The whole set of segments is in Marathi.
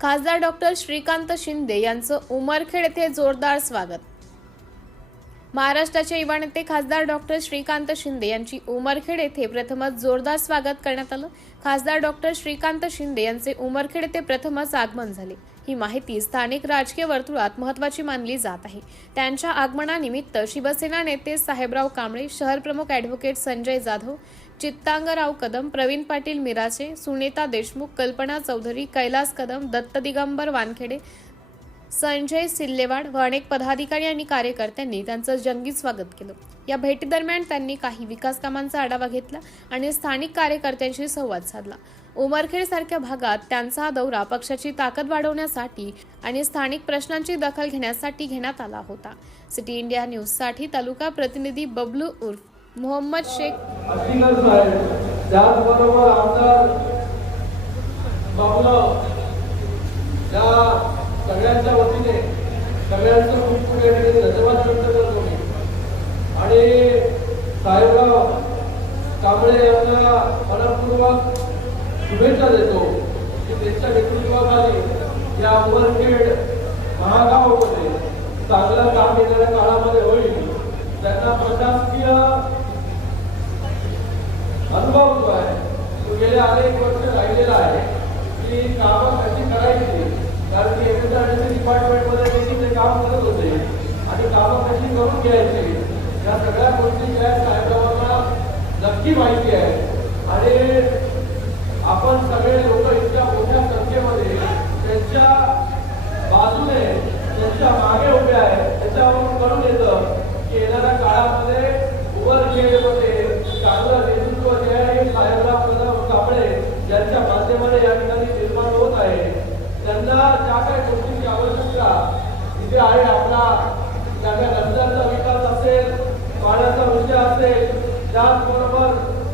खासदार डॉक्टर श्रीकांत शिंदे यांचं उमरखेड येथे जोरदार स्वागत। महाराष्ट्राचे युवा नेते खासदार डॉक्टर श्रीकांत शिंदे यांची उमरखेड येथे प्रथमच जोरदार स्वागत करण्यात आलं। खासदार डॉक्टर श्रीकांत शिंदे यांचे उमरखेड येथे प्रथमच आगमन झाले। ही माहिती स्थानिक राजकीय वर्तुळात महत्त्वाची मानली जात आहे। त्यांच्या आगमनानिमित्त शिवसेना नेते साहेबराव कांबळे, शहर प्रमुख ॲडव्होकेट संजय जाधव, चित्तांगराव कदम, प्रवीण पाटील मिराचे, सुनीता देशमुख, कल्पना चौधरी, कैलास कदम, दत्त दिगंबर वानखेडे, संजय सिल्लेवाड व अनेक पदाधिकारी आणि कार्यकर्त्यांनी त्यांचं जंगी स्वागत केलं। या भेटीदरम्यान त्यांनी काही विकास कामांचा आढावा घेतला आणि स्थानिक कार्यकर्त्यांशी संवाद साधला। उमरखेड सारख्या भागात त्यांचा दौरा पक्षाची ताकद वाढवण्यासाठी आणि स्थानिक प्रश्नांची दखल घेण्यासाठी घेण्यात आला होता। सिटी इंडिया न्यूज साठी तालुका प्रतिनिधी बबलू उर्फ मोहम्मद शेख। त्याचबरोबर आमदार बाबूराव या सगळ्यांच्या वतीने सगळ्यांचं खूप खूप धन्यवाद व्यक्त करतो मी आणि साहेबराव कांबळे यांना मनपूर्वक शुभेच्छा देतो की त्यांच्या नेतृत्वाखाली या उमरखेड महागावामध्ये चांगलं काम येणाऱ्या काळामध्ये होईल। त्यांना प्रशासकीय अनुभव जो आहे तो गेल्या अनेक वर्ष राहिलेला आहे की कामं कशी करायची, कारण की एमएसआरडीसी डिपार्टमेंटमध्ये देखील ते काम करत होते आणि कामं कशी करून घ्यायची या सगळ्या गोष्टी ज्या साहेबांना नक्की माहिती आहे आणि आपण सगळे लोक इतक्या मोठ्या संख्येमध्ये त्यांच्या बाजूने त्यांच्या मागे उभे आहेत। त्याच्यावरून कळून येतं की येणाऱ्या काळामध्ये उमरखेडमध्ये चांगलं नेतृत्व जे आहे साहेबराव कांबळे यांच्या माध्यमाने या ठिकाणी निर्माण होत आहे। त्यांना ज्या काही गोष्टींची आवश्यकता इथे आहे, आपला त्या रस्त्यांचा विकास असेल, पाण्याचा विषय असेल, त्याचबरोबर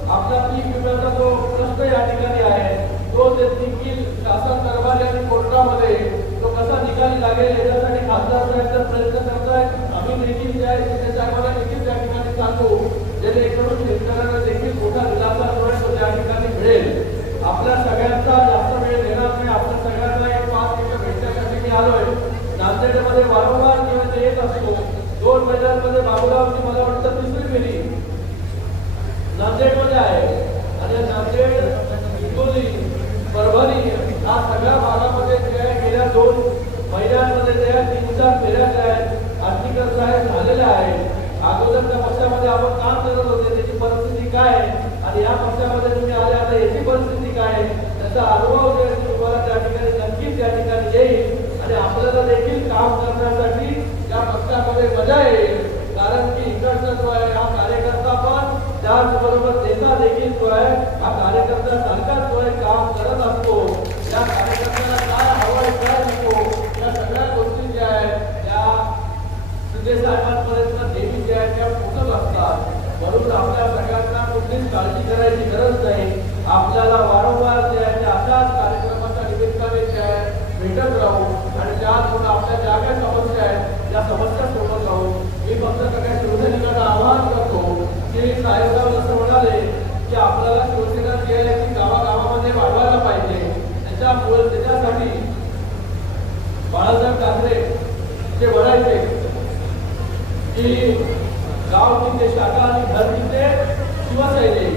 आपला पीक विम्याचा जो प्रश्न या ठिकाणी आहे तो देखील शासन दरबारी आणि कोर्टामध्ये तो कसा निकाली लागेल याच्यासाठी खासदार साहेब प्रयत्न करत आहेत। आम्ही देखील जे आहे शिंदे साहेबांना देखील त्या ठिकाणी सांगू जेणेकरून शेतकऱ्यांना देखील मोठा दिलासा जो आहे तो त्या ठिकाणी मिळेल। आपल्या सगळ्यांचा जास्त वेळ देणार नाही, आपल्या सगळ्यांना एक 5 मिनिटं भेटण्यासाठी मी आलोय। नांदेडमध्ये वारंवार जेव्हा येत असतो 2 महिन्यांमध्ये बाबूरावची मला वाटतं 3री फेरी नांदेडमध्ये आहे आणि नांदेड, हिंगोली, परभणी या सगळ्या भागामध्ये जे आहे गेल्या 2 महिन्यांमध्ये जे आहे 3-4 फेऱ्या ज्या आहेत आर्थिक झालेल्या आहेत। अगोदरच्या पक्षामध्ये आपण काम करत होते त्याची परिस्थिती काय आणि या पक्षामध्ये तुम्ही आले आता याची परिस्थिती काय, त्याचा अनुभव जे तुम्हाला त्या ठिकाणी नक्कीच त्या ठिकाणी येईल आणि आपल्याला देखील काम करण्यासाठी या पक्षामध्ये मजा येईल। कारण की इकडचा जो आहे हा कार्यकर्ता पण त्याचबरोबर नेता देखील जो आहे हा कार्यकर्ता सारखाच जो आहे काम करत असतो। या कार्यकर्त्याला काय हवंय काय नको या सगळ्या गोष्टी ज्या आहेत त्या शिंदे साहेबांपर्यंत नेहमी ज्या आहेत त्या पोहोचत असतात। म्हणून आपल्या सगळ्यांना कुठलीच काळजी करायची गरज नाही। आपल्याला वारंवार जे आहे त्या अशाच कार्यक्रमाच्या निमित्ताने जे आहे भेटत राहू आणि त्याचबरोबर आपल्या ज्या काही समस्या आहेत त्या समस्या सोडवत राहू। मी फक्त सगळ्या शिवसैनिकांना आवाहन करतो की साहेबराव जसं म्हणाले की आपल्याला शिवसेना जी आहे ती गावागावामध्ये वाढवायला पाहिजे। त्याच्यासाठी बाळासाहेब ठाकरे जे म्हणायचे की गाव तिथे शाखा आणि घर तिथे शिवसैनिक,